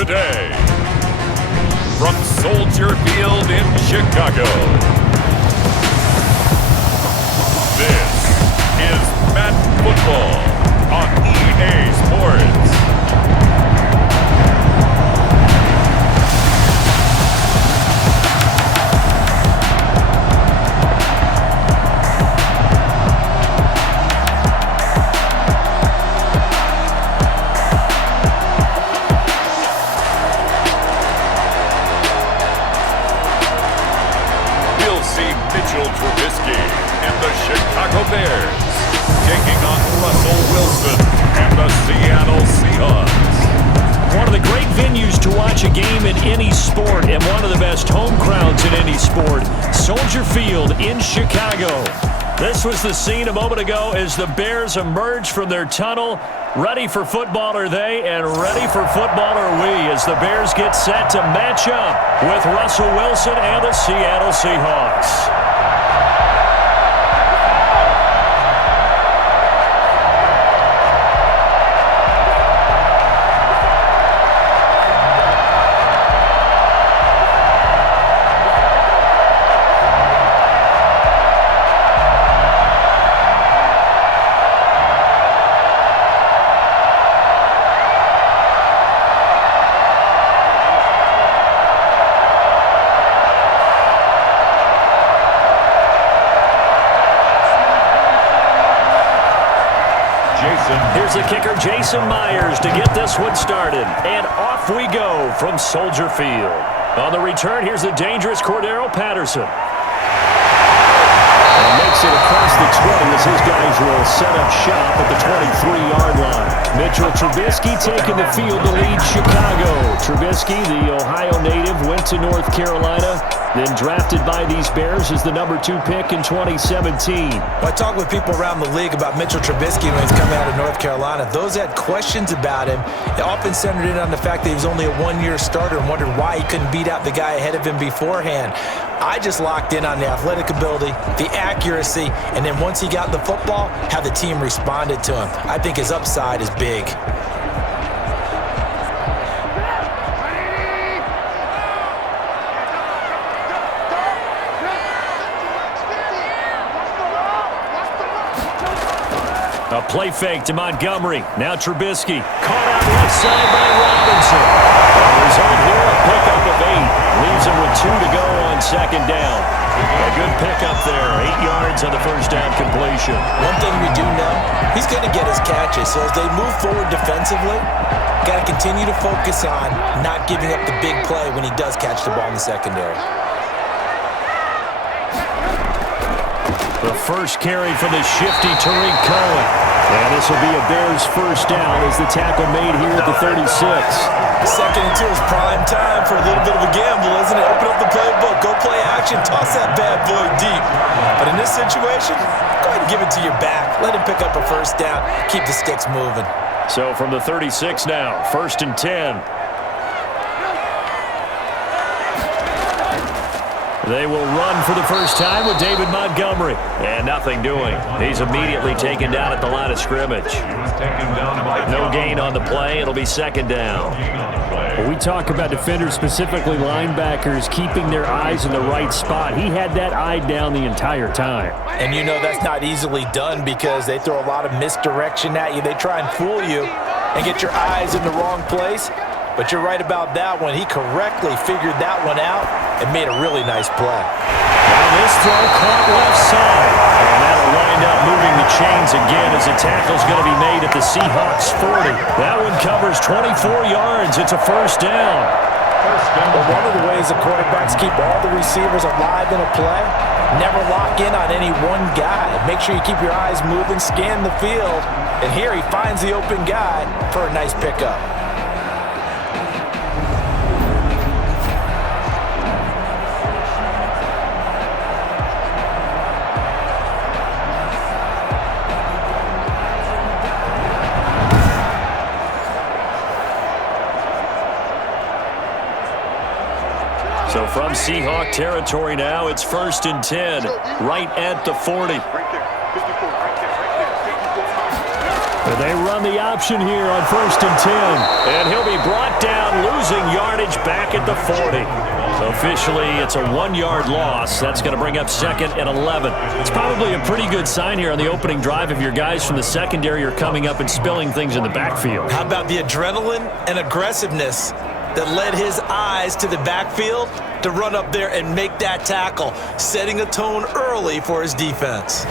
today, from Soldier Field in Chicago, this is Madden Football on EA Sports. And the Chicago Bears taking on Russell Wilson and the Seattle Seahawks. One of the great venues to watch a game in any sport and one of the best home crowds in any sport, Soldier Field in Chicago. This was the scene a moment ago as the Bears emerged from their tunnel. Ready for football are they, and ready for football are we as the Bears get set to match up with Russell Wilson and the Seattle Seahawks. Here's the kicker, Jason Myers, to get this one started. And off we go from Soldier Field. On the return, here's the dangerous Cordero Patterson. And makes it across the 20 as his guys will set up shop at the 23-yard line. Mitchell Trubisky taking the field to lead Chicago. Trubisky, the Ohio native, went to North Carolina, then drafted by these Bears as the #2 pick in 2017. Well, I talk with people around the league about Mitchell Trubisky when he's coming out of North Carolina. Those that had questions about him, they often centered in on the fact that he was only a one-year starter and wondered why he couldn't beat out the guy ahead of him beforehand. I just locked in on the athletic ability, the accuracy, and then once he got the football, how the team responded to him. I think his upside is big. A play fake to Montgomery. Now Trubisky. Caught out left side by Robinson. The result here, a pickup of 8. Leaves him with 2 to go on second down. A good pickup there. 8 yards on the first down completion. One thing we do know, he's going to get his catches. So as they move forward defensively, got to continue to focus on not giving up the big play when he does catch the ball in the secondary. The first carry for the shifty Tariq Cohen. And this will be a Bears first down as the tackle made here at the 36. 2nd and 2 is prime time for a little bit of a gamble, isn't it? Open up the playbook, go play action, toss that bad boy deep. But in this situation, go ahead and give it to your back. Let him pick up a first down, keep the sticks moving. So from the 36 now, 1st and 10. They will run for the first time with David Montgomery. And nothing doing. He's immediately taken down at the line of scrimmage. No gain on the play. It'll be 2nd down. When we talk about defenders, specifically linebackers, keeping their eyes in the right spot, he had that eye down the entire time. And you know that's not easily done because they throw a lot of misdirection at you. They try and fool you and get your eyes in the wrong place. But you're right about that one. He correctly figured that one out and made a really nice play. Now this throw caught left side. And that'll wind up moving the chains again as the tackle's going to be made at the Seahawks 40. That one covers 24 yards. It's a first down. Well, one of the ways the quarterbacks keep all the receivers alive in a play, never lock in on any one guy. Make sure you keep your eyes moving, scan the field. And here he finds the open guy for a nice pickup. So from Seahawk territory now, it's 1st and 10, right at the 40. They run the option here on 1st and 10. And he'll be brought down, losing yardage back at the 40. Officially, it's a 1-yard loss. That's going to bring up 2nd and 11. It's probably a pretty good sign here on the opening drive if your guys from the secondary are coming up and spilling things in the backfield. How about the adrenaline and aggressiveness that led his eyes to the backfield to run up there and make that tackle, setting a tone early for his defense.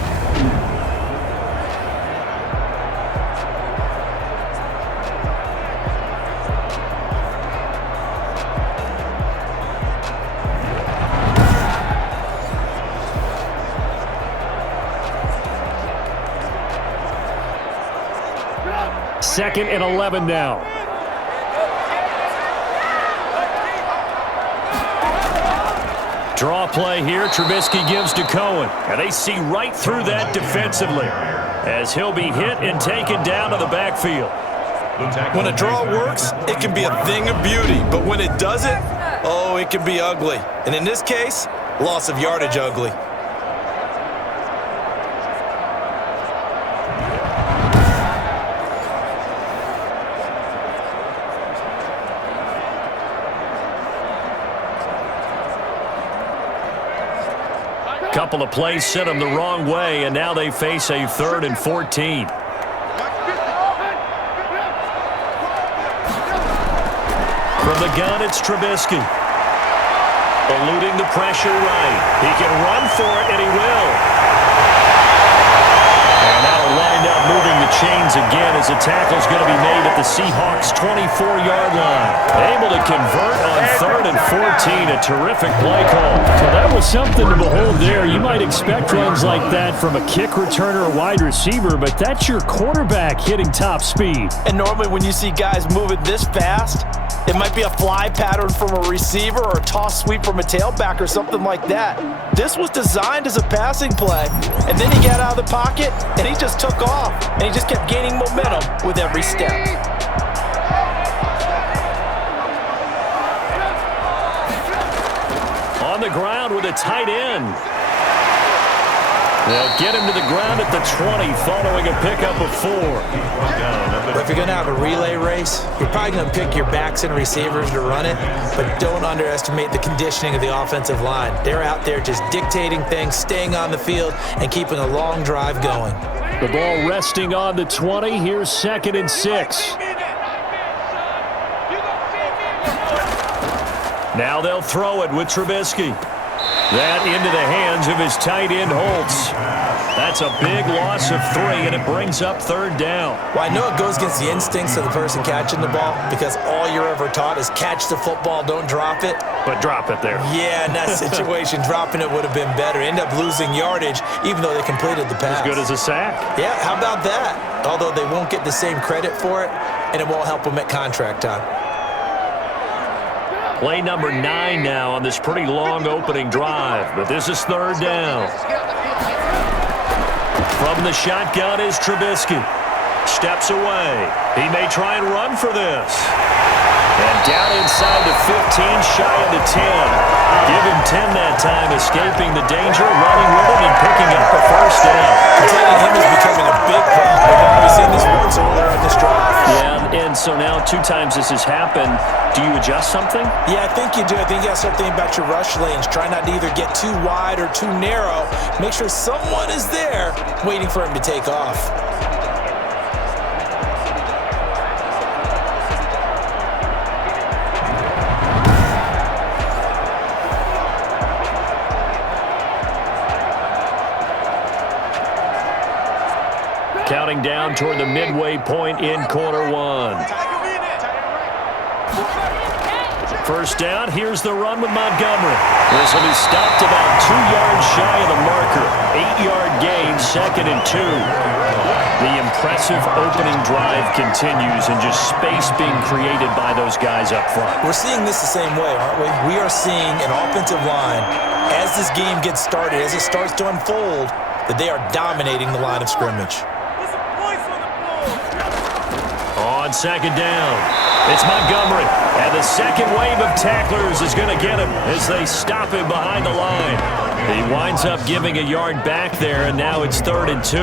Second and 11 now. Draw play here. Trubisky gives to Cohen. And they see right through that defensively as he'll be hit and taken down to the backfield. When a draw works, it can be a thing of beauty. But when it doesn't, oh, it can be ugly. And in this case, loss of yardage ugly. Couple of plays sent them the wrong way, and now they face a 3rd and 14. From the gun, it's Trubisky. Eluding the pressure right. He can run for it, and he will. And that'll wind up moving the chains again as the tackle's going to be made at the Seahawks' 24-yard line. Able to convert on 3rd and 14. A terrific play call. So that was something to behold there. You might expect runs like that from a kick returner or wide receiver, but that's your quarterback hitting top speed. And normally when you see guys moving this fast, it might be a fly pattern from a receiver or a toss sweep from a tailback or something like that. This was designed as a passing play, and then he got out of the pocket, and he just took off, and he just kept gaining momentum with every step. On the ground with a tight end. They'll get him to the ground at the 20 following a pickup of 4. But if you're going to have a relay race, you're probably going to pick your backs and receivers to run it, but don't underestimate the conditioning of the offensive line. They're out there just dictating things, staying on the field, and keeping a long drive going. The ball resting on the 20. Here's 2nd and 6. Now they'll throw it with Trubisky. That into the hands of his tight end, Holtz. That's a big loss of 3, and it brings up 3rd down. Well, I know it goes against the instincts of the person catching the ball because all you're ever taught is catch the football, don't drop it. But drop it there. Yeah, in that situation, dropping it would have been better. End up losing yardage, even though they completed the pass. As good as a sack. Yeah, how about that? Although they won't get the same credit for it, and it won't help them at contract time. Play number 9 now on this pretty long opening drive, but this is 3rd down. From the shotgun is Trubisky. Steps away. He may try and run for this. And down inside the 15, shy of the 10. Give him 10 that time, escaping the danger, running with it, and picking up the 1st down. Containing him is becoming a big problem. We've seen this once earlier in this drive. Yeah, and so now 2 times this has happened. Do you adjust something? Yeah, I think you do. I think you got to start thinking about your rush lanes. Try not to either get too wide or too narrow. Make sure someone is there waiting for him to take off. Counting down toward the midway point in quarter 1. 1st down, here's the run with Montgomery. This will be stopped about 2 yards shy of the marker. 8-yard gain, 2nd and 2. The impressive opening drive continues and just space being created by those guys up front. We're seeing this the same way, aren't we? We are seeing an offensive line, as this game gets started, as it starts to unfold, that they are dominating the line of scrimmage. On 2nd down, it's Montgomery. And the second wave of tacklers is going to get him as they stop him behind the line. He winds up giving a yard back there, and now it's 3rd and 2.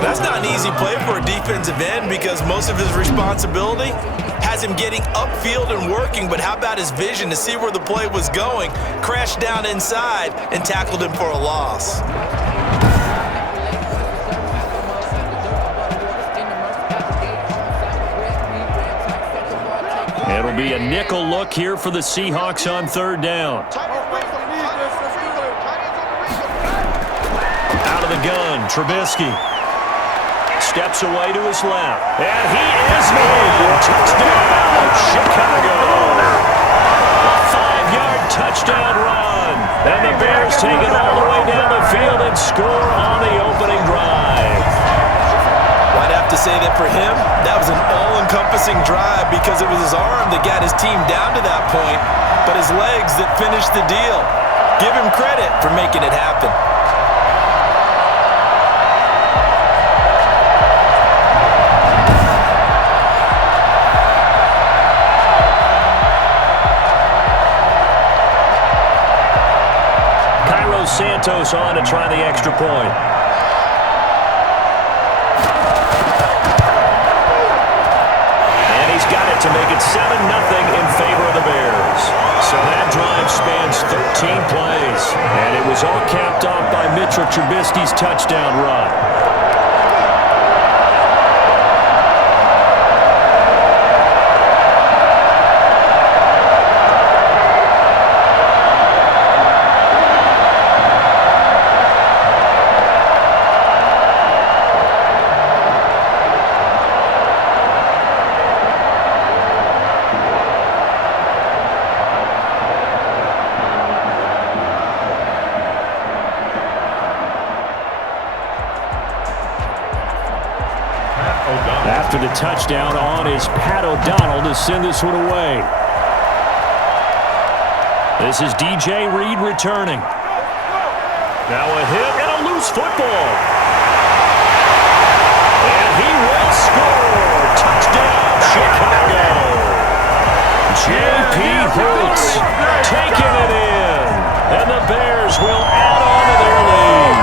That's not an easy play for a defensive end because most of his responsibility has him getting upfield and working, but how about his vision to see where the play was going, crashed down inside, and tackled him for a loss. It'll be a nickel look here for the Seahawks on 3rd down. Out of the gun, Trubisky. Steps away to his left. And he is in. Touchdown, Chicago. A 5-yard touchdown run. And the Bears take it all the way down the field and score on the opening drive. I'd have to say that for him, that was an all-encompassing drive because it was his arm that got his team down to that point, but his legs that finished the deal. Give him credit for making it happen. Santos on to try the extra point. And he's got it to make it 7-0 in favor of the Bears. So that drive spans 13 plays. And it was all capped off by Mitchell Trubisky's touchdown run. After the touchdown on is Pat O'Donnell to send this one away. This is DJ Reed returning. Now a hit and a loose football. And he will score. Touchdown, Chicago. J.P. Hurts taking it in. And the Bears will add on to their lead.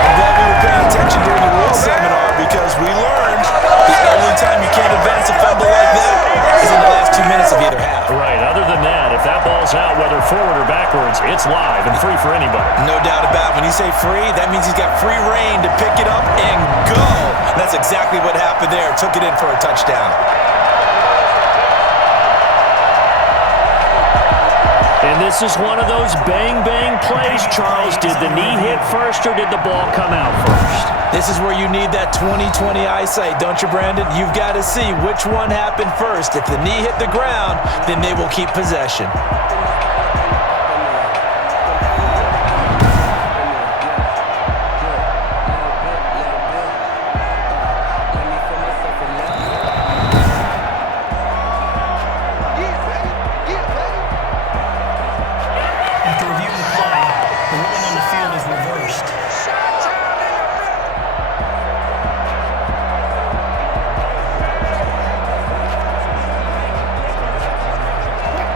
I'm glad we were paying attention during the Rules seminar because we learned the only time you can't advance a fumble like that is in the last 2 minutes of either half. Right. Other than that, if that ball's out, whether forward or backwards, it's live and free for anybody. No doubt about it. When you say free, that means he's got free reign to pick it up and go. And that's exactly what happened there. Took it in for a touchdown. And this is one of those bang-bang plays, Charles. Did the knee hit first or did the ball come out first? This is where you need that 20/20 eyesight, don't you, Brandon? You've got to see which one happened first. If the knee hit the ground, then they will keep possession.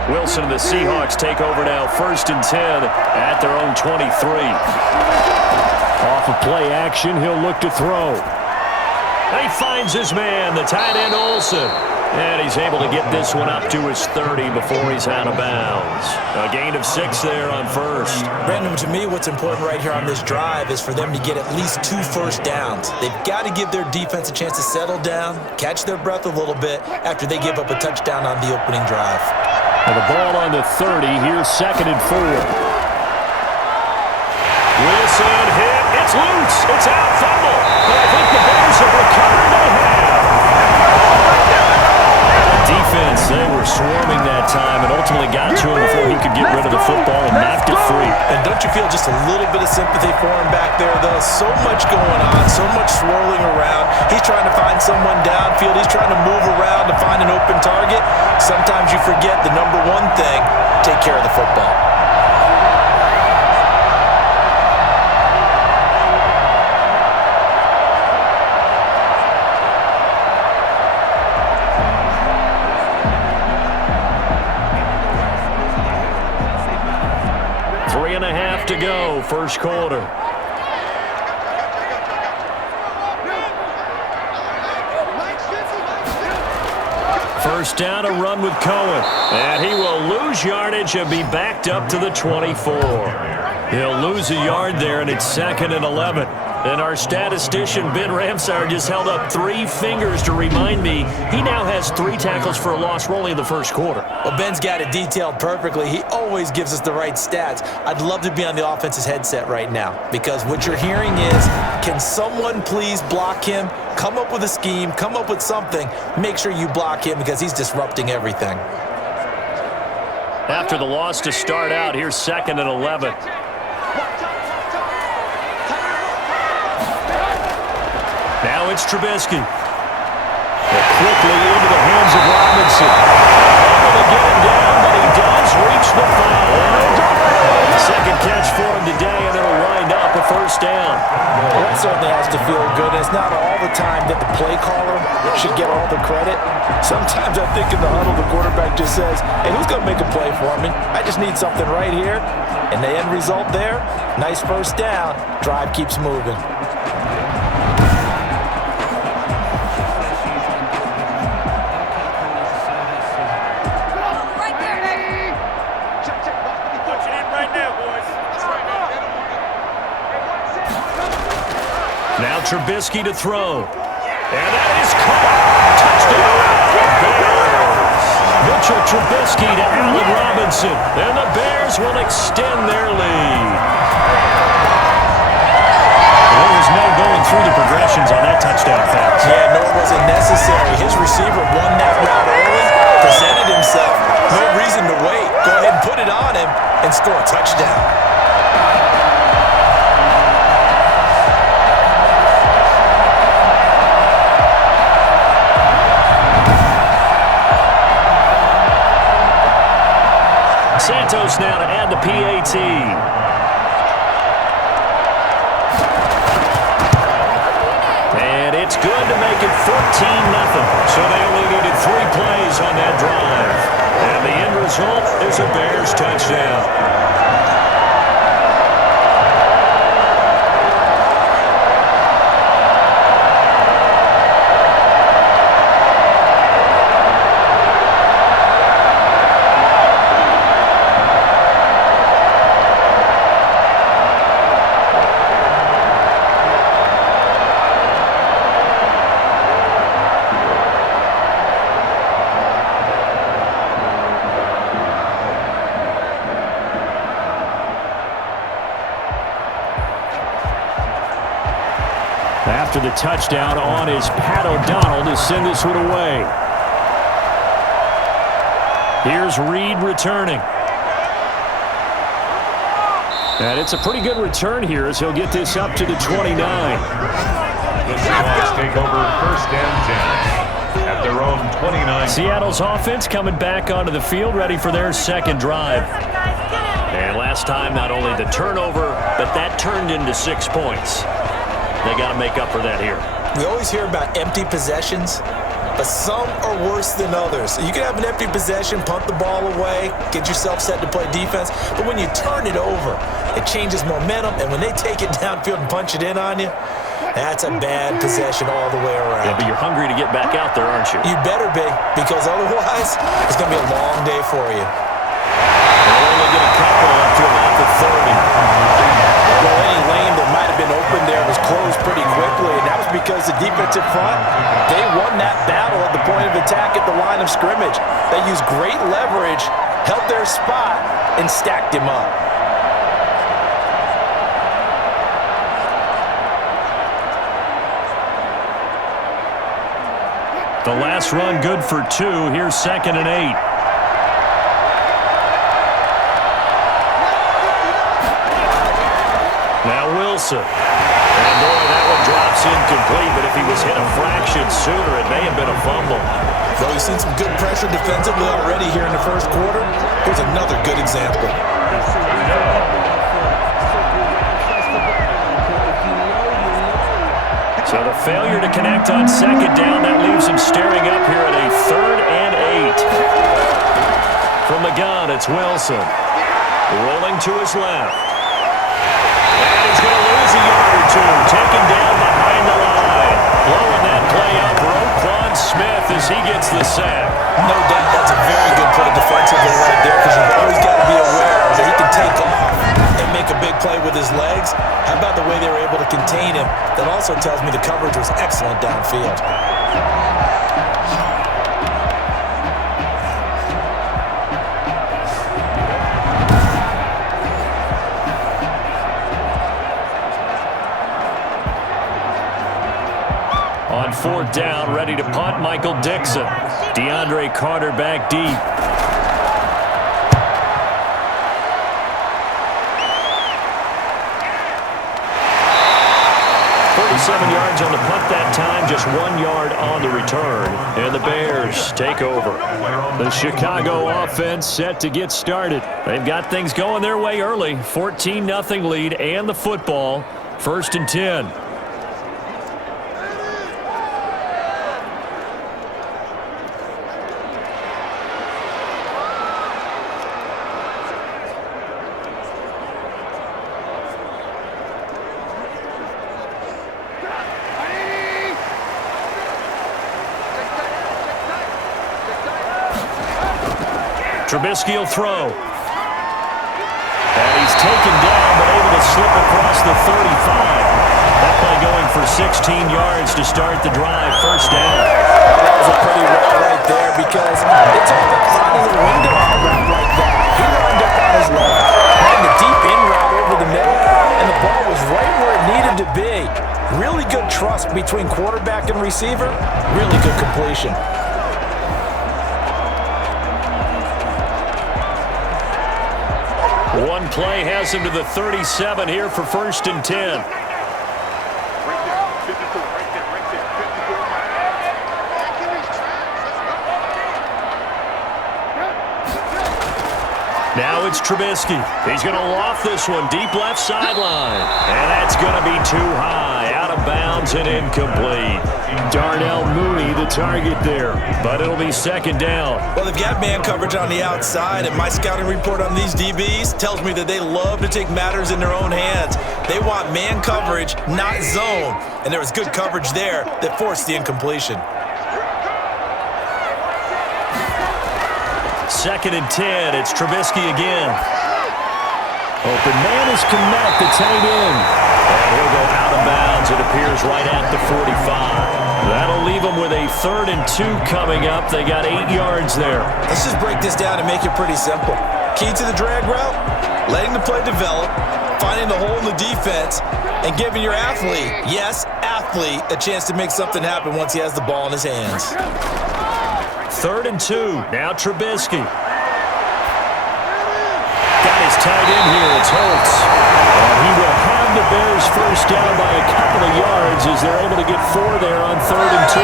Wilson and the Seahawks take over now, 1st and 10 at their own 23. Off of play action, he'll look to throw. And he finds his man, the tight end Olsen. And he's able to get this one up to his 30 before he's out of bounds. A gain of 6 there on 1st. Brandon, to me, what's important right here on this drive is for them to get at least 2 first downs. They've got to give their defense a chance to settle down, catch their breath a little bit after they give up a touchdown on the opening drive. And the ball on the 30. Here's 2nd and 4. Wilson hit. It's loose. It's out. Fumble. But I think the Bears have recovered. They have. Defense, they were swarming that time and ultimately got to him before he could get rid of the football and knocked it free. And don't you feel just a little bit of sympathy for him back there, though? So much going on, so much swirling around. He's trying to find someone downfield. He's trying to move around to find an open target. Sometimes you forget the number one thing, take care of the football. left to go, first quarter. First down, a run with Cohen. And he will lose yardage and be backed up to the 24. He'll lose a yard there, and it's 2nd and 11. And our statistician, Ben Ramsar, just held up 3 fingers to remind me he now has 3 tackles for a loss. We're only in the first quarter. Well, Ben's got it detailed perfectly. He always gives us the right stats. I'd love to be on the offense's headset right now because what you're hearing is, can someone please block him? Come up with a scheme. Come up with something. Make sure you block him because he's disrupting everything. After the loss to start out, here's 2nd and 11. Now it's Trubisky. Quickly into the hands of Robinson. Able to get him down, but he does reach the 5. Second catch for him today, and it'll wind up a first down. Well, that certainly has to feel good. It's not all the time that the play caller should get all the credit. Sometimes I think in the huddle, the quarterback just says, hey, who's going to make a play for me? I just need something right here. And the end result there, nice first down. Drive keeps moving. Now Trubisky to throw. And that is caught. Touchdown. Bears. Mitchell Trubisky to Allen Robinson. And the Bears will extend their lead. There was no going through the progressions on that touchdown pass. Yeah, nor was it necessary. His receiver won that route early, presented himself. No reason to wait. Go ahead and put it on him and score a touchdown. Santos now to add the PAT. And it's good to make it 14-0. So they only needed 3 plays on that drive. And the end result is a Bears touchdown. After the touchdown on is Pat O'Donnell to send this one away. Here's Reed returning. And it's a pretty good return here as he'll get this up to the 29. The Seahawks take over 1st and 10 at their own 29. Seattle's offense coming back onto the field, ready for their 2nd drive. And last time, not only the turnover, but that turned into 6 points. They got to make up for that here. We always hear about empty possessions, but some are worse than others. You can have an empty possession, punt the ball away, get yourself set to play defense, but when you turn it over, it changes momentum, and when they take it downfield and punch it in on you, that's a bad possession all the way around. Yeah, but you're hungry to get back out there, aren't you? You better be, because otherwise, it's going to be a long day for you. They'll only get a couple up to about the 30. Well, any lane that might have been open there was closed pretty quickly, and that was because the defensive front, they won that battle at the point of attack at the line of scrimmage. They used great leverage, held their spot, and stacked him up. The last run good for 2. Here's 2nd and 8. Now Wilson. And boy, that one drops incomplete, but if he was hit a fraction sooner, it may have been a fumble. Though we've seen some good pressure defensively already here in the first quarter, here's another good example. So the failure to connect on 2nd down, that leaves him staring up here at a 3rd and 8. From the gun, it's Wilson. Rolling to his left. two, taken down behind the line. Blowing that play up, Roquan Smith as he gets the sack. No doubt that's a very good play defensively right there, because you've always got to be aware that he can take off and make a big play with his legs. How about the way they were able to contain him? That also tells me the coverage was excellent downfield. On fourth down, ready to punt, Michael Dixon. DeAndre Carter back deep. 47 yards on the punt that time, just 1 yard on the return. And the Bears take over. The Chicago offense set to get started. They've got things going their way early. 14-0 lead and the football. 1st and 10. Trubisky will throw. And he's taken down, but able to slip across the 35. That play going for 16 yards to start the drive. 1st down. That was a pretty route right there, because it's all the finding the window on a route like that. He lined up on his left, ran the deep in route over the middle, and the ball was right where it needed to be. Really good trust between quarterback and receiver. Really good completion. One play has him to the 37 here for 1st and 10. Now it's Trubisky. He's going to loft this one deep left sideline. And that's going to be too high, out of bounds and incomplete. Darnell Mooney the target there, but it'll be 2nd down. Well, they've got man coverage on the outside, and my scouting report on these DBs tells me that they love to take matters in their own hands. They want man coverage, not zone, and there was good coverage there that forced the incompletion. 2nd and 10. It's Trubisky again. Open man is Kmet, the tight end. And he'll go out of bounds. It appears right at the 45. That'll leave them with a 3rd and 2 coming up. They got 8 yards there. Let's just break this down and make it pretty simple. Key to the drag route, letting the play develop, finding the hole in the defense, and giving your athlete, yes, athlete, a chance to make something happen once he has the ball in his hands. 3rd and 2. Now Trubisky. Got his tight end here. It's Holtz. And he will have the Bears 1st down by a couple of yards as they're able to get 4 there on 3rd and 2.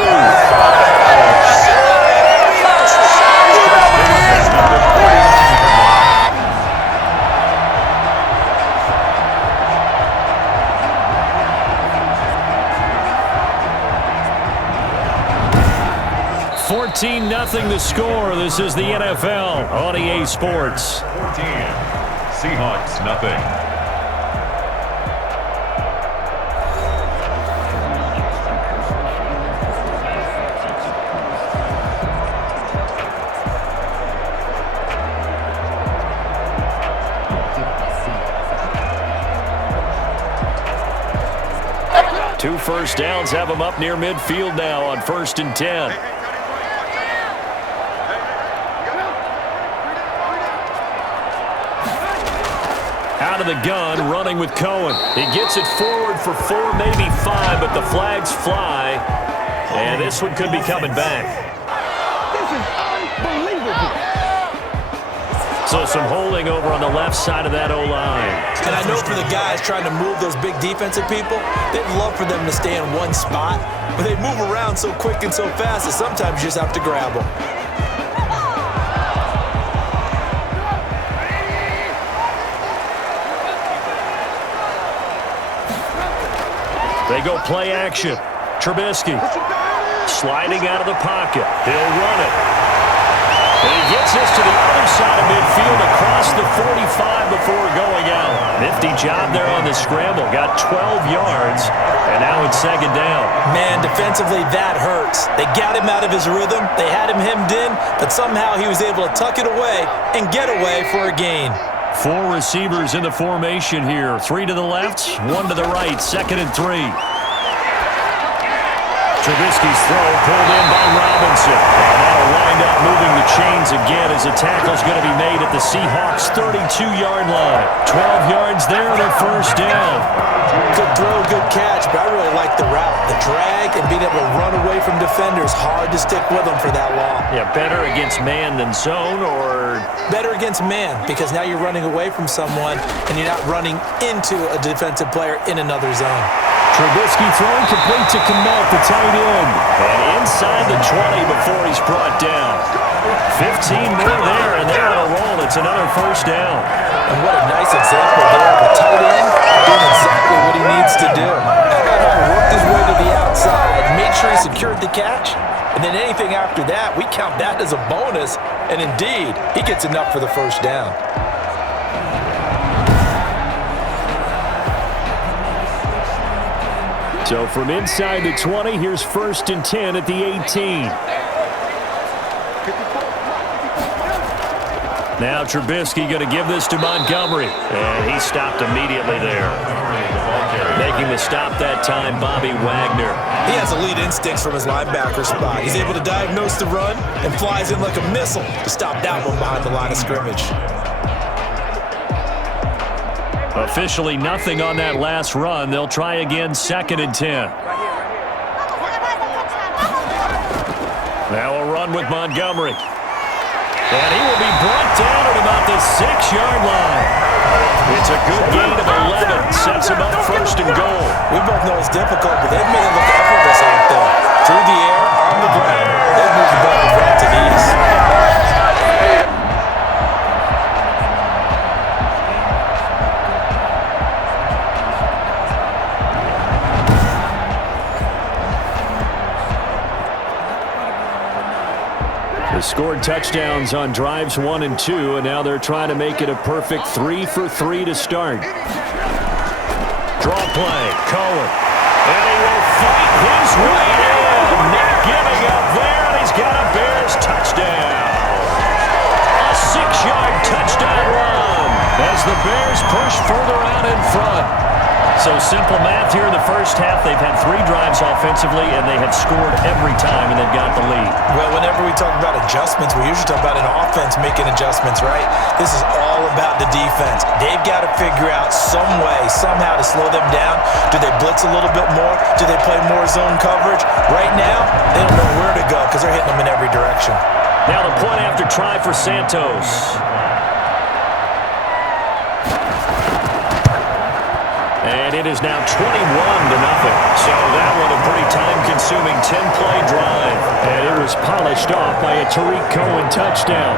14-0 the score. This is the NFL on EA Sports. 14. Seahawks, nothing. Two 1st downs have them up near midfield now on 1st and 10. Out of the gun, running with Cohen. He gets it forward for 4, maybe 5, but the flags fly. And this one could be coming back. This is unbelievable. So some holding over on the left side of that O-line. And I know for the guys trying to move those big defensive people, they'd love for them to stay in one spot, but they move around so quick and so fast that sometimes you just have to grab them. They go play action. Trubisky sliding out of the pocket. He'll run it. And he gets this to the other side of midfield across the 45 before going out. Nifty job there on the scramble. Got 12 yards, and now it's second down. Man, defensively, that hurts. They got him out of his rhythm. They had him hemmed in, but somehow he was able to tuck it away and get away for a gain. 4 receivers in the formation here. 3 to the left, 1 to the right. 2nd and 3. Trubisky's throw pulled in by Robinson. And that'll wind up moving the chains again as the tackle's going to be made at the Seahawks' 32-yard line. 12 yards there and a first down. Good throw, good catch, but I really like the route. The drag and being able to run away from defenders. Hard to stick with them for that long. Yeah, better against man than zone, or better against man, because now you're running away from someone and you're not running into a defensive player in another zone. Trubisky throwing complete to Kmet, the tight end. And inside the 20 before he's brought down. 15 more there, and they're on a roll. It's another first down. And what a nice example there of a tight end doing exactly what he needs to do. Worked his way to the outside, made sure he secured the catch, and then anything after that, we count that as a bonus. And indeed, he gets enough for the first down. So from inside the 20, here's 1st and 10 at the 18. Now Trubisky going to give this to Montgomery. And he stopped immediately there. Making the stop that time, Bobby Wagner. He has elite instincts from his linebacker spot. He's able to diagnose the run and flies in like a missile to stop that one behind the line of scrimmage. Officially nothing on that last run. They'll try again, 2nd and 10. Now a run with Montgomery. And he will be brought down at about the 6-yard line. It's a good gain of 11. Sets him up 1st and goal. We both know it's difficult, but they've made it look effortless out there. Through the air, on the ground. They've moved the ball with relative ease. Scored touchdowns on drives 1 and 2, and now they're trying to make it a perfect 3 for 3 to start. Draw play, Cohen. And he will fight his way in. Not giving up there, and he's got a Bears touchdown. A 6-yard touchdown run as the Bears push further out in front. So simple math here in the first half. They've had 3 drives offensively, and they have scored every time, and they've got the lead. Well, whenever we talk about adjustments, we usually talk about an offense making adjustments, right? This is all about the defense. They've got to figure out some way, somehow to slow them down. Do they blitz a little bit more? Do they play more zone coverage? Right now, they don't know where to go because they're hitting them in every direction. Now the point after try for Santos. And it is now 21-0. So that one a pretty time-consuming 10-play drive. And it was polished off by a Tariq Cohen touchdown.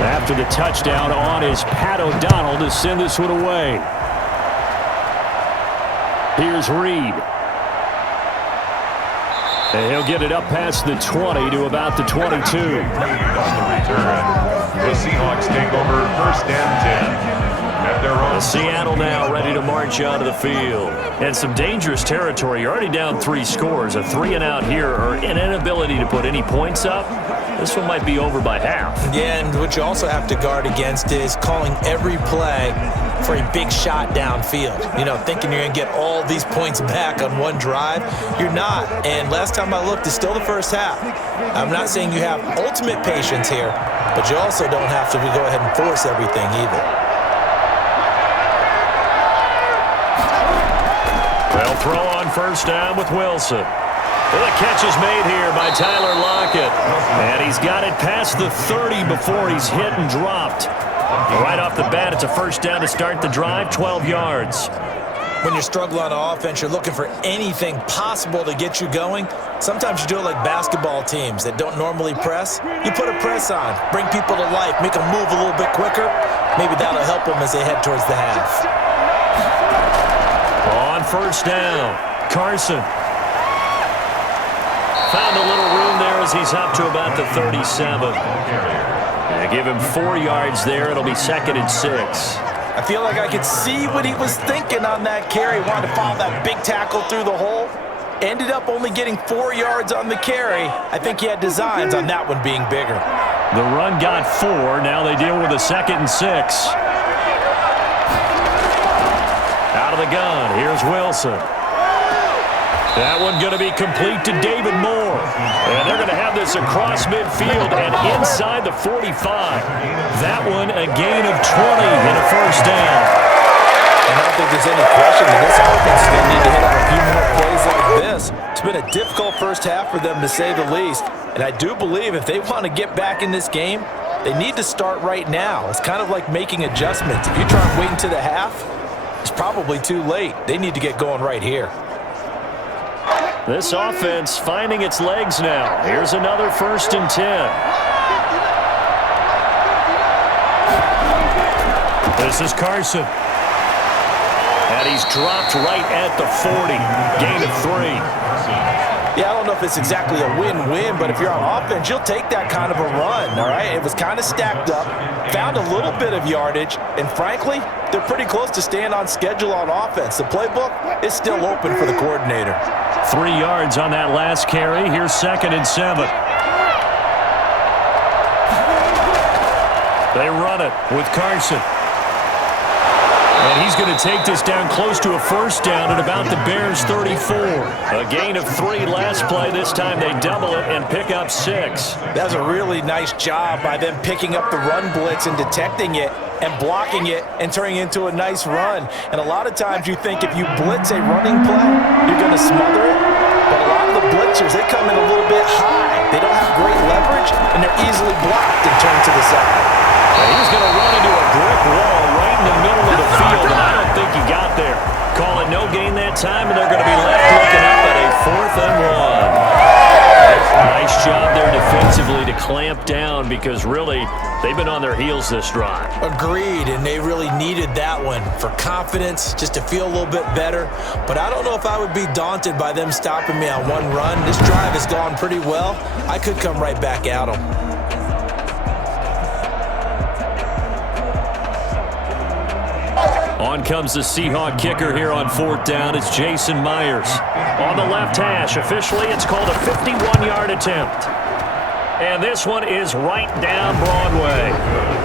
After the touchdown on is Pat O'Donnell to send this one away. Here's Reed. And he'll get it up past the 20 to about the 22. On the return, the Seahawks take over 1st and 10. at their own. Seattle now ready to march onto the field. And some dangerous territory. You're already down 3 scores. A 3-and-out here, or an inability to put any points up. This one might be over by half. Yeah, and what you also have to guard against is calling every play for a big shot downfield. You know, thinking you're going to get all these points back on one drive. You're not. And last time I looked, it's still the first half. I'm not saying you have ultimate patience here, but you also don't have to go ahead and force everything either. They'll throw on first down with Wilson. Well, the catch is made here by Tyler Lockett. And he's got it past the 30 before he's hit and dropped. Right off the bat, it's a first down to start the drive, 12 yards. When you're struggling on offense, you're looking for anything possible to get you going. Sometimes you do it like basketball teams that don't normally press. You put a press on, bring people to life, make them move a little bit quicker. Maybe that'll help them as they head towards the half. On first down, Carson. Found a little room there as he's up to about the 37. They give him 4 yards there. It'll be 2nd and 6. I feel like I could see what he was thinking on that carry. Wanted to follow that big tackle through the hole. Ended up only getting 4 yards on the carry. I think he had designs on that one being bigger. The run got 4. Now they deal with a 2nd and 6. Out of the gun, here's Wilson. That one going to be complete to David Moore. And they're going to have this across midfield and inside the 45. That one a gain of 20 and a first down. And I don't think there's any question that this offense is going to need to hit on a few more plays like this. It's been a difficult first half for them, to say the least. And I do believe if they want to get back in this game, they need to start right now. It's kind of like making adjustments. If you try and wait until the half, it's probably too late. They need to get going right here. This offense finding its legs now. Here's another 1st and 10. This is Carson. And he's dropped right at the 40. Gain of 3. Yeah, I don't know if it's exactly a win-win, but if you're on offense, you'll take that kind of a run, all right? It was kind of stacked up, found a little bit of yardage, and frankly, they're pretty close to staying on schedule on offense. The playbook is still open for the coordinator. 3 yards on that last carry. Here's 2nd and 7. They run it with Carson. And he's going to take this down close to a first down at about the Bears' 34. A gain of 3 last play. This time they double it and pick up 6. That was a really nice job by them picking up the run blitz and detecting it and blocking it and turning it into a nice run. And a lot of times you think if you blitz a running play, you're going to smother it. But a lot of the blitzers, they come in a little bit high. They don't have great leverage, and they're easily blocked and turned to the side. And he's going to run into a brick wall right in the middle of the field, and I don't think he got there. Call it no gain that time, and they're going to be left looking up at a 4th and 1. Nice job there defensively to clamp down because really they've been on their heels this drive. Agreed, and they really needed that one for confidence, just to feel a little bit better. But I don't know if I would be daunted by them stopping me on one run. This drive has gone pretty well. I could come right back at them. On comes the Seahawk kicker here on 4th down. It's Jason Myers. On the left hash, officially it's called a 51-yard attempt. And this one is right down Broadway.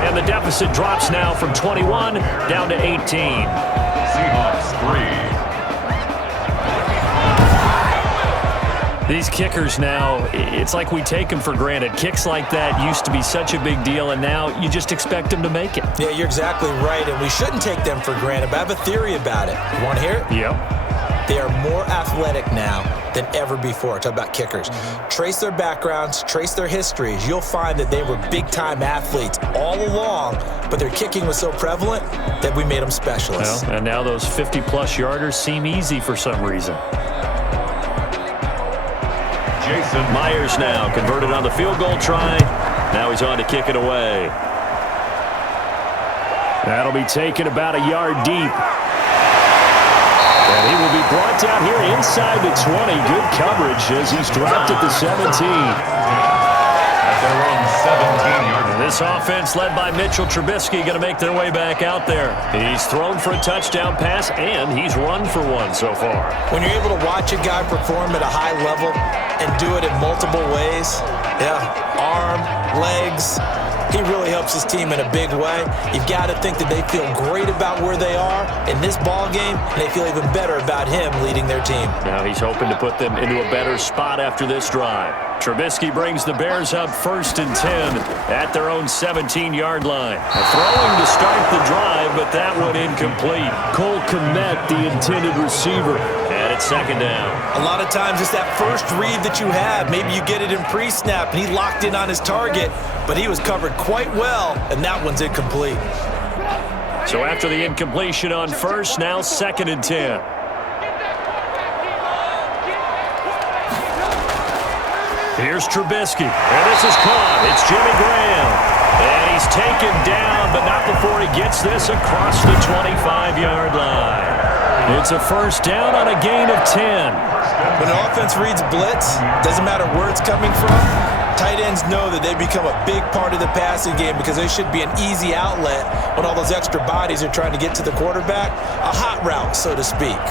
And the deficit drops now from 21 down to 18. Seahawks 3. These kickers now, it's like we take them for granted. Kicks like that used to be such a big deal, and now you just expect them to make it. Yeah, you're exactly right, and we shouldn't take them for granted, but I have a theory about it. You want to hear it? Yep. They are more athletic now than ever before. Talk about kickers. Trace their backgrounds, trace their histories. You'll find that they were big-time athletes all along, but their kicking was so prevalent that we made them specialists. Well, and now those 50-plus yarders seem easy for some reason. Jason Myers now converted on the field goal try. Now he's on to kick it away. That'll be taken about a yard deep. And he will be brought down here inside the 20. Good coverage as he's dropped at the 17. their own 17-yard line. This offense led by Mitchell Trubisky going to make their way back out there. He's thrown for a touchdown pass, and he's run for one so far. When you're able to watch a guy perform at a high level and do it in multiple ways, arm, legs, he really helps his team in a big way. You've got to think that they feel great about where they are in this ball game, and they feel even better about him leading their team. Now he's hoping to put them into a better spot after this drive. Trubisky brings the Bears up 1st and 10 at their own 17-yard line. Throwing to start the drive, but that one incomplete. Cole Kmet, the intended receiver. And it's 2nd down. A lot of times it's that first read that you have. Maybe you get it in pre-snap, and he locked in on his target, but he was covered quite well, and that one's incomplete. So after the incompletion on 1st, now 2nd and 10. Here's Trubisky, and this is caught. It's Jimmy Graham, and he's taken down, but not before he gets this across the 25-yard line. It's a 1st down on a gain of 10. When the offense reads blitz, doesn't matter where it's coming from, tight ends know that they become a big part of the passing game because they should be an easy outlet when all those extra bodies are trying to get to the quarterback. A hot route, so to speak.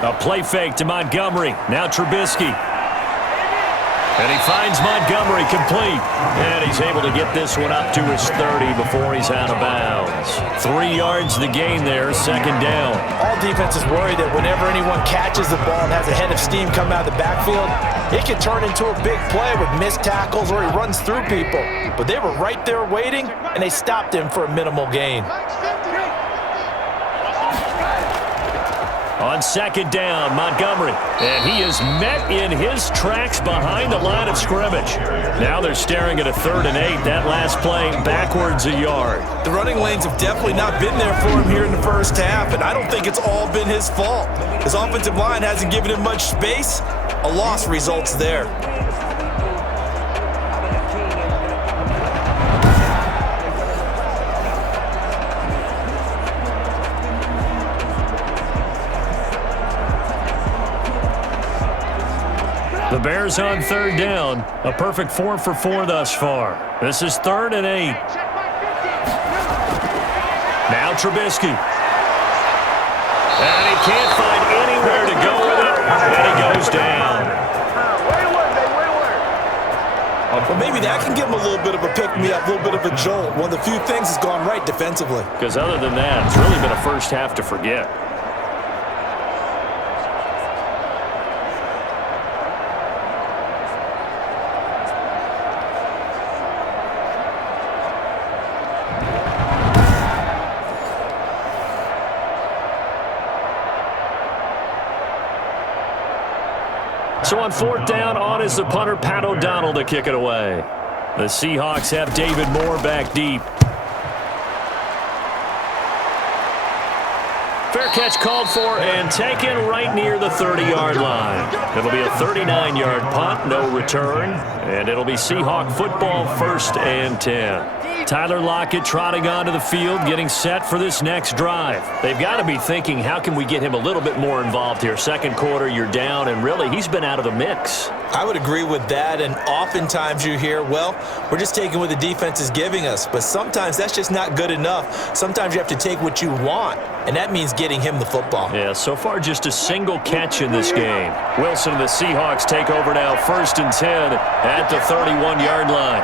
A play fake to Montgomery. Now Trubisky. And he finds Montgomery complete. And he's able to get this one up to his 30 before he's out of bounds. 3 yards the gain there, 2nd down. All defenses worry that whenever anyone catches the ball and has a head of steam come out of the backfield, it can turn into a big play with missed tackles or he runs through people. But they were right there waiting, and they stopped him for a minimal gain. On 2nd down, Montgomery. And he is met in his tracks behind the line of scrimmage. Now they're staring at a 3rd and 8. That last play backwards a yard. The running lanes have definitely not been there for him here in the first half, and I don't think it's all been his fault. His offensive line hasn't given him much space. A loss results there. The Bears on 3rd down. A perfect 4 for 4 thus far. This is 3rd and 8. Now Trubisky. And he can't find anywhere to go with it. And he goes down. Well, maybe that can give him a little bit of a pick-me-up, a little bit of a jolt. One of the few things that's gone right defensively. Because other than that, it's really been a first half to forget. So on 4th down, on is the punter, Pat O'Donnell, to kick it away. The Seahawks have David Moore back deep. Fair catch called for and taken right near the 30-yard line. It'll be a 39-yard punt, no return, and it'll be Seahawk football 1st and 10. Tyler Lockett trotting onto the field, getting set for this next drive. They've got to be thinking, how can we get him a little bit more involved here? 2nd quarter, you're down, and really, he's been out of the mix. I would agree with that, and oftentimes you hear, well, we're just taking what the defense is giving us, but sometimes that's just not good enough. Sometimes you have to take what you want, and that means getting him the football. Yeah, so far just a single catch in this game. Wilson and the Seahawks take over now, 1st and 10 at the 31-yard line.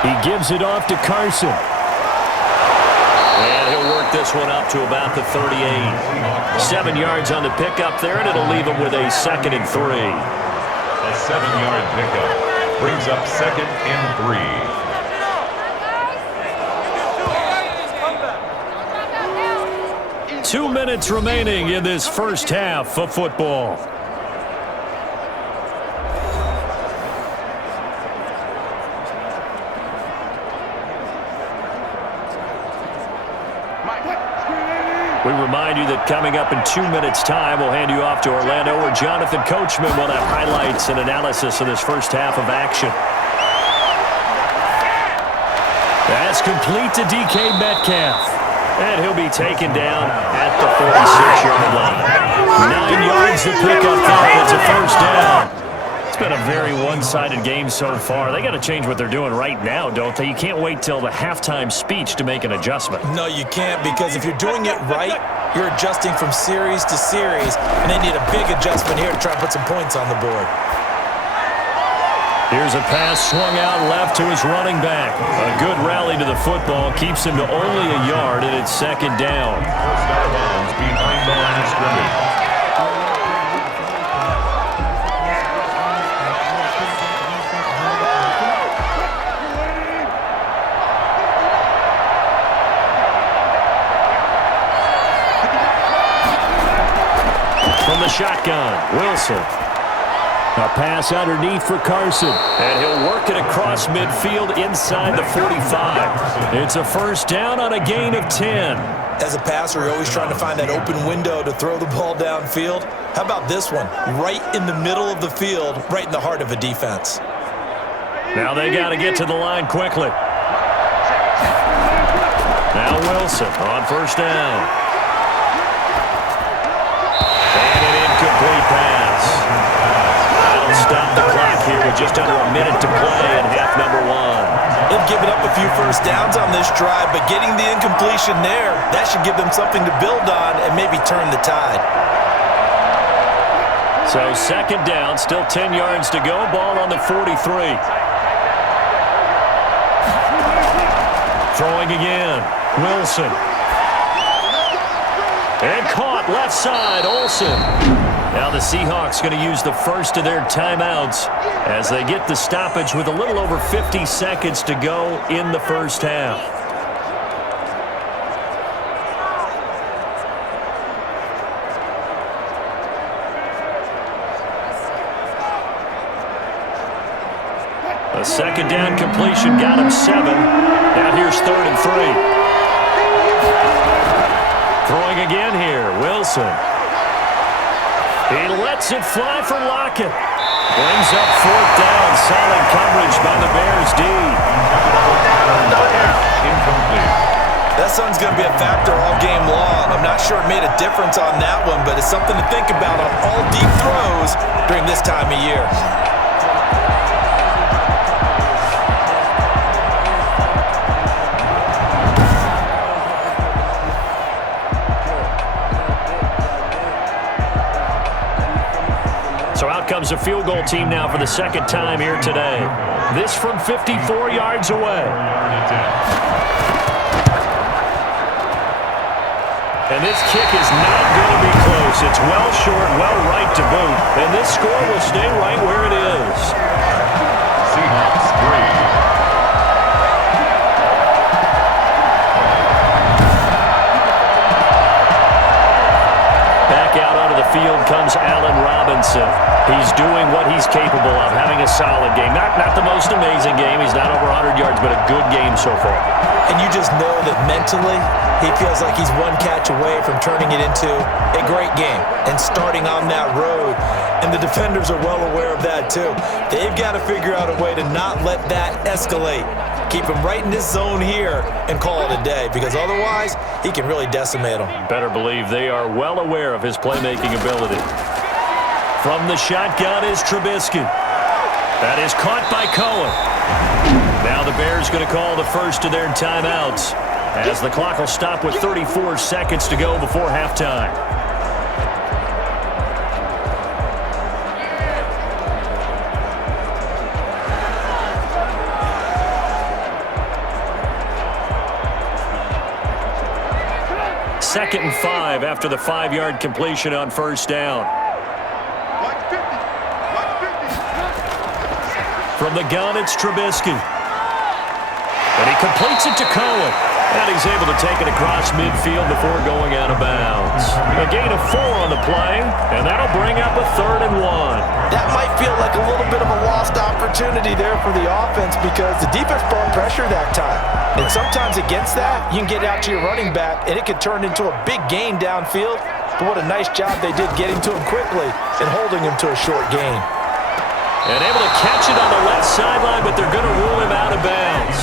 He gives it off to Carson. And he'll work this one up to about the 38. 7 yards on the pickup there, and it'll leave him with a 2nd and 3. A 7-yard pickup brings up 2nd and 3. 2 minutes remaining in this first half of football. We remind you that coming up in 2 minutes' time, we'll hand you off to Orlando, where Jonathan Coachman will have highlights and analysis of this first half of action. That's complete to DK Metcalf. And he'll be taken down at the 46-yard line. 9 yards to pick up there. It's a first down. It's been a very one-sided game so far. They got to change what they're doing right now, don't they? You can't wait till the halftime speech to make an adjustment. No, you can't, because if you're doing it right, you're adjusting from series to series, and they need a big adjustment here to try and put some points on the board. Here's a pass swung out left to his running back. A good rally to the football keeps him to only a yard, and it's second down. First out of bounds behind the line of scrimmage. From the shotgun, Wilson. A pass underneath for Carson. And he'll work it across midfield inside the 45. It's a first down on a gain of 10. As a passer, you're always trying to find that open window to throw the ball downfield. How about this one? Right in the middle of the field, right in the heart of a defense. Now they got to get to the line quickly. Now Wilson on first down. And an incomplete pass. Stop the clock here with just under a minute to play in half number 1. They've given up a few first downs on this drive, but getting the incompletion there, that should give them something to build on and maybe turn the tide. So second down, still 10 yards to go. Ball on the 43. Throwing again. Wilson. And caught left side, Olsen. Now the Seahawks going to use the first of their timeouts as they get the stoppage with a little over 50 seconds to go in the first half. A second down completion got him 7. Now here's 3rd and 3. Throwing again here, Wilson. He lets it fly for Lockett. Brings up 4th down. Solid coverage by the Bears D. Incomplete. That sun's going to be a factor all game long. I'm not sure it made a difference on that one, but it's something to think about on all deep throws during this time of year. Comes a field goal team now for the second time here today. This from 54 yards away. And this kick is not going to be close. It's well short, well right to boot. And this score will stay right where it is. Seahawks 3. Back out onto the field comes Allen Robinson. He's doing what he's capable of, having a solid game. Not the most amazing game. He's not over 100 yards, but a good game so far. And you just know that mentally, he feels like he's one catch away from turning it into a great game and starting on that road. And the defenders are well aware of that too. They've got to figure out a way to not let that escalate. Keep him right in this zone here and call it a day, because otherwise he can really decimate them. Better believe they are well aware of his playmaking ability. From the shotgun is Trubisky. That is caught by Cohen. Now the Bears going to call the first of their timeouts as the clock will stop with 34 seconds to go before halftime. Second and 5 after the 5-yard completion on first down. From the gun, it's Trubisky. And he completes it to Cohen. And he's able to take it across midfield before going out of bounds. A gain of 4 on the play, and that'll bring up a 3rd and 1. That might feel like a little bit of a lost opportunity there for the offense, because the defense brought pressure that time. And sometimes against that, you can get out to your running back, and it could turn into a big gain downfield. But what a nice job they did getting to him quickly and holding him to a short gain. And able to catch it on the left sideline, but they're going to rule him out of bounds.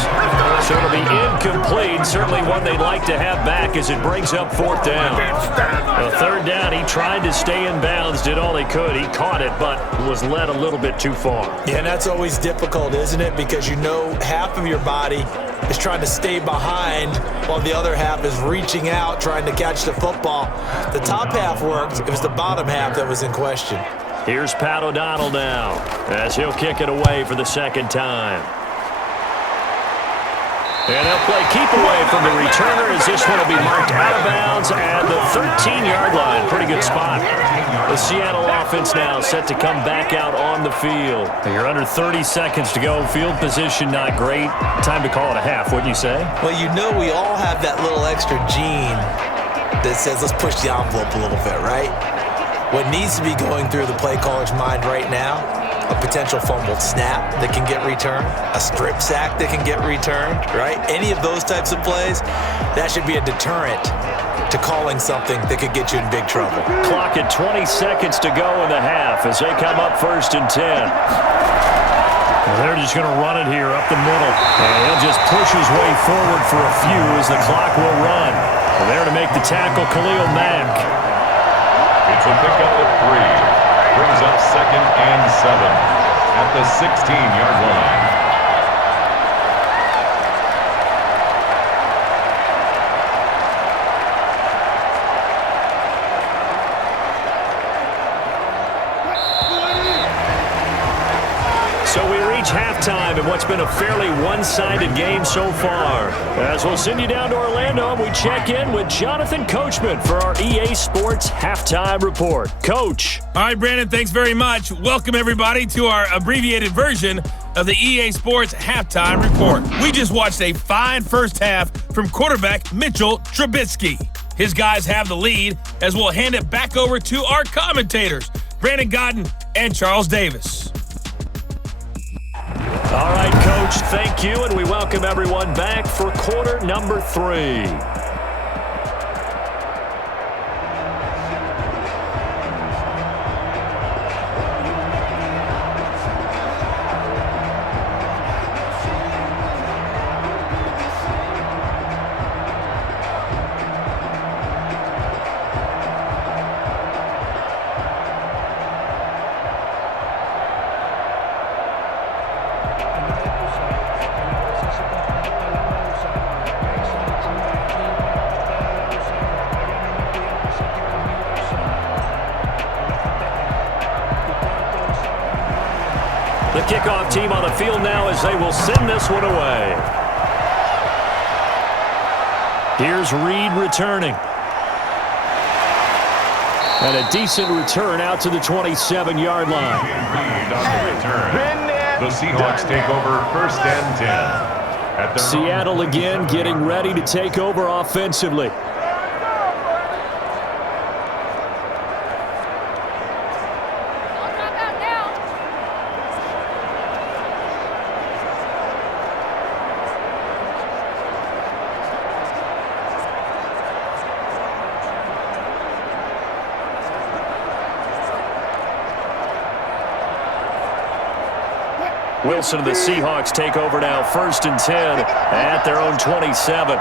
So it'll be incomplete. Certainly one they'd like to have back as it brings up 4th down. The 3rd down, he tried to stay in bounds, did all he could. He caught it, but was led a little bit too far. Yeah, and that's always difficult, isn't it? Because you know half of your body is trying to stay behind while the other half is reaching out, trying to catch the football. The top half worked. It was the bottom half that was in question. Here's Pat O'Donnell now as he'll kick it away for the 2nd time. And they'll play keep away from the returner as this one will be marked out of bounds at the 13-yard line. Pretty good spot. The Seattle offense now set to come back out on the field. You're under 30 seconds to go. Field position not great. Time to call it a half, wouldn't you say? Well, you know we all have that little extra gene that says let's push the envelope a little bit, right? What needs to be going through the play caller's mind right now, a potential fumbled snap that can get returned, a strip sack that can get returned, right? Any of those types of plays, that should be a deterrent to calling something that could get you in big trouble. Clock at 20 seconds to go in the half as they come up 1st and 10. Well, they're just going to run it here up the middle. And he'll just push his way forward for a few as the clock will run. Well, there to make the tackle, Khalil Mack. It's a pickup at 3. Brings up 2nd and 7 at the 16-yard line. So we reach halftime in what's been a fairly one-sided game so far. As we'll send you down to Orlando, and we check in with Jonathan Coachman for our EA Sports Halftime Report. Coach. All right, Brandon, thanks very much. Welcome, everybody, to our abbreviated version of the EA Sports Halftime Report. We just watched a fine first half from quarterback Mitchell Trubisky. His guys have the lead as we'll hand it back over to our commentators, Brandon Godden and Charles Davis. All right, Coach, thank you, and we welcome everyone back for quarter number 3. The kickoff team on the field now as they will send this one away. Here's Reed returning. And a decent return out to the 27-yard line. Reed on the return. The Seahawks take over 1st and 10. At their Seattle again getting ready to take over offensively. Wilson and the Seahawks take over now 1st and 10 at their own 27.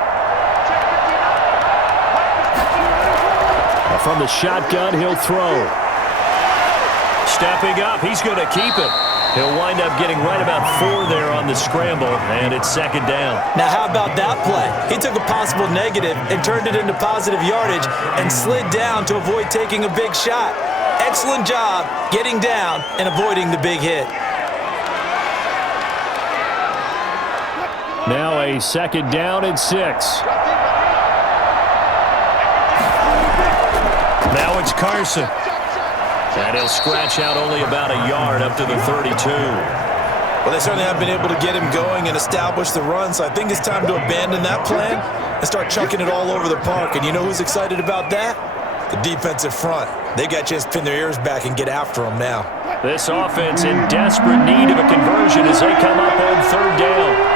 From the shotgun, he'll throw. Stepping up, he's going to keep it. He'll wind up getting right about 4 there on the scramble, and it's 2nd down. Now, how about that play? He took a possible negative and turned it into positive yardage and slid down to avoid taking a big shot. Excellent job getting down and avoiding the big hit. Now a 2nd down and 6. Now it's Carson. And he'll scratch out only about a yard up to the 32. Well, they certainly have been able to get him going and establish the run, so I think it's time to abandon that plan and start chucking it all over the park. And you know who's excited about that? The defensive front. They got a chance to pin their ears back and get after him now. This offense in desperate need of a conversion as they come up on 3rd down.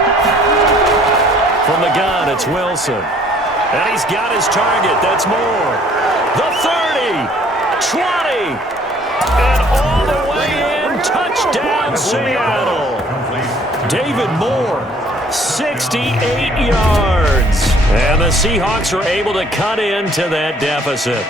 From the gun, it's Wilson. And he's got his target. That's more. The 30, 20, and all the way in touchdown, Seattle. David Moore, 68 yards. And the Seahawks are able to cut into that deficit.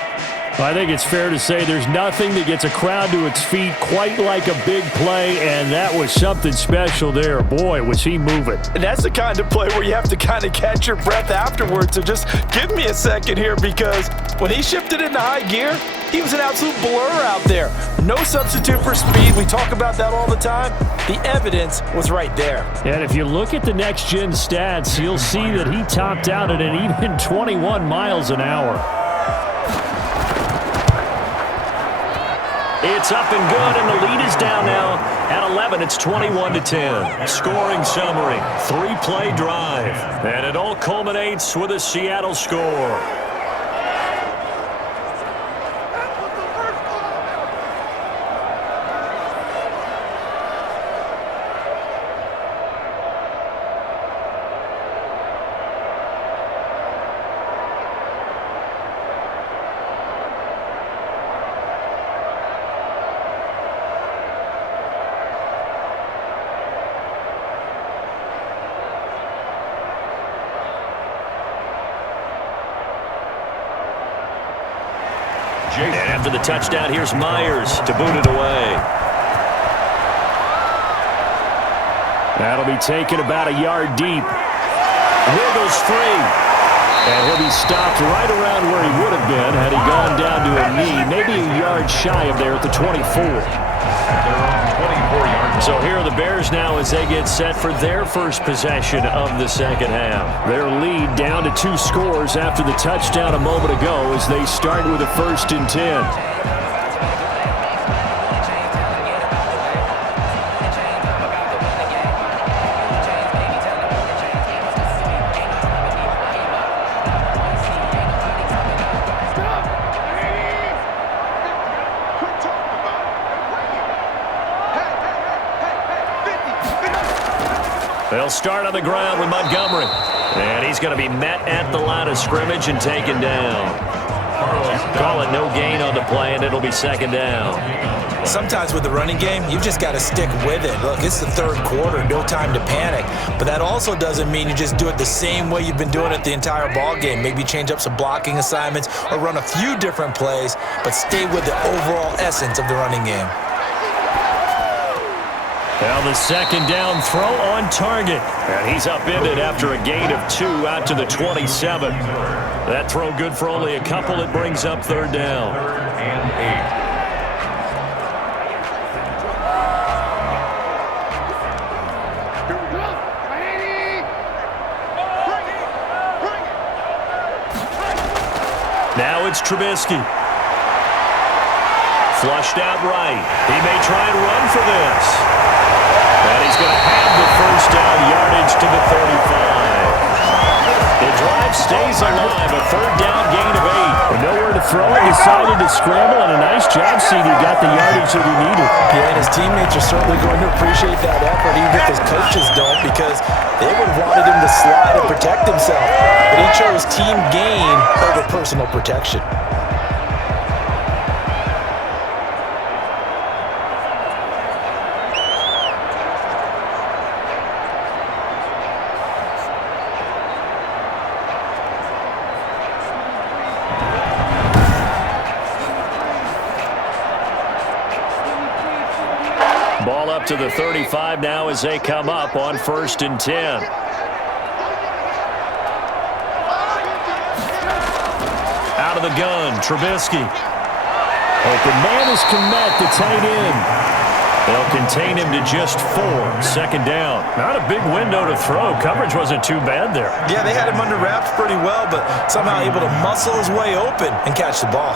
I think it's fair to say there's nothing that gets a crowd to its feet quite like a big play, and that was something special there. Boy, was he moving. And that's the kind of play where you have to kind of catch your breath afterwards. So just give me a second here, because when he shifted into high gear, he was an absolute blur out there. No substitute for speed. We talk about that all the time. The evidence was right there. And if you look at the next-gen stats, you'll see that he topped out at an even 21 miles an hour. It's up and good, and the lead is down now at 11. It's 21-10. Scoring summary, 3-play drive. And it all culminates with a Seattle score. And after the touchdown, here's Myers to boot it away. That'll be taken about a yard deep. Wiggles free. And he'll be stopped right around where he would have been had he gone down to a knee, maybe a yard shy of there at the 24. So here are the Bears now as they get set for their first possession of the second half. Their lead down to 2 scores after the touchdown a moment ago as they start with a 1st and 10. They'll start on the ground with Montgomery. And he's going to be met at the line of scrimmage and taken down. Call it no gain on the play, and it'll be second down. Sometimes with the running game, you just got to stick with it. Look, it's the third quarter, no time to panic. But that also doesn't mean you just do it the same way you've been doing it the entire ball game. Maybe change up some blocking assignments or run a few different plays, but stay with the overall essence of the running game. Well, the second down throw on target. And he's upended after a gain of 2 out to the 27. That throw good for only a couple. It brings up third down. 3rd and 8. Now it's Trubisky. Flushed out right. He may try and run for this. And he's going to have the first down yardage to the 35. The drive stays alive. A third down gain of 8. With nowhere to throw it, decided to scramble, and a nice job seeing he got the yardage that he needed. Yeah, and his teammates are certainly going to appreciate that effort, even if his coaches don't, because they would have wanted him to slide and protect himself. But he chose team gain over personal protection. Ball up to the 35 now as they come up on 1st and 10. Out of the gun, Trubisky. Open man is Komet, the tight end. They'll contain him to just 4. Second down. Not a big window to throw. Coverage wasn't too bad there. Yeah, they had him under wraps pretty well, but somehow able to muscle his way open and catch the ball.